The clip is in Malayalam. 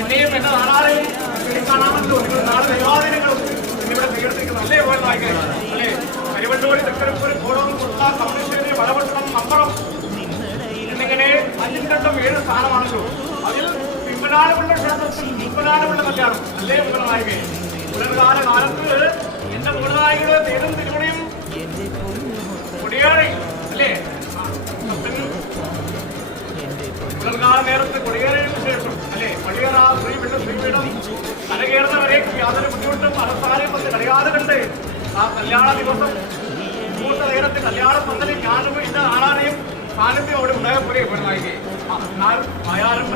എന്നെയും എന്റെ നാടാരെയും കാണാമല്ലോ. നിങ്ങൾ നാട് ദൈവാധീനങ്ങളും എന്നിവിടെ തീർത്തിരിക്കുന്ന അല്ലേ പോലെ നായിക അല്ലേ? കരിവണ്ടൂരി തൃക്കരിപ്പൂര് കോടോം കുട്ട കമ്മ്യൂണിസ്റ്റ് വളപട്ടണം മമ്പറം എന്നിങ്ങനെ 5-7 സ്ഥാനമാണല്ലോ. അതിൽ പിമ്പനാടുള്ള ക്ഷേത്രത്തിൽ പിമ്പനാടുള്ള കല്യാണം അല്ലേ മുഖനായിക? പുലർകാല കാലത്ത് എന്റെ മുഖനായികയുടെ തേരും തിരുമണിയും കൊടിയേറി അല്ലേ? പുലർകാല നേരത്ത് കൊടിയേറിയതിനു ശേഷം അല്ലെ പള്ളിയറ ശ്രീപീഠം കരകയറുന്നവരെ യാതൊരു ബുദ്ധിമുട്ടും അലസാരം വന്ന് കഴിയാതെ കണ്ട് ആ കല്യാണ ദിവസം മുഹൂർത്ത നേരത്ത് കല്യാണ പന്തലിൽ ഞാനും എന്റെ ആളാനെയും സാന്നിധ്യം അവിടെ ഉണ്ടായ പോലെ നായികയെ എന്നാൽ ആയാലും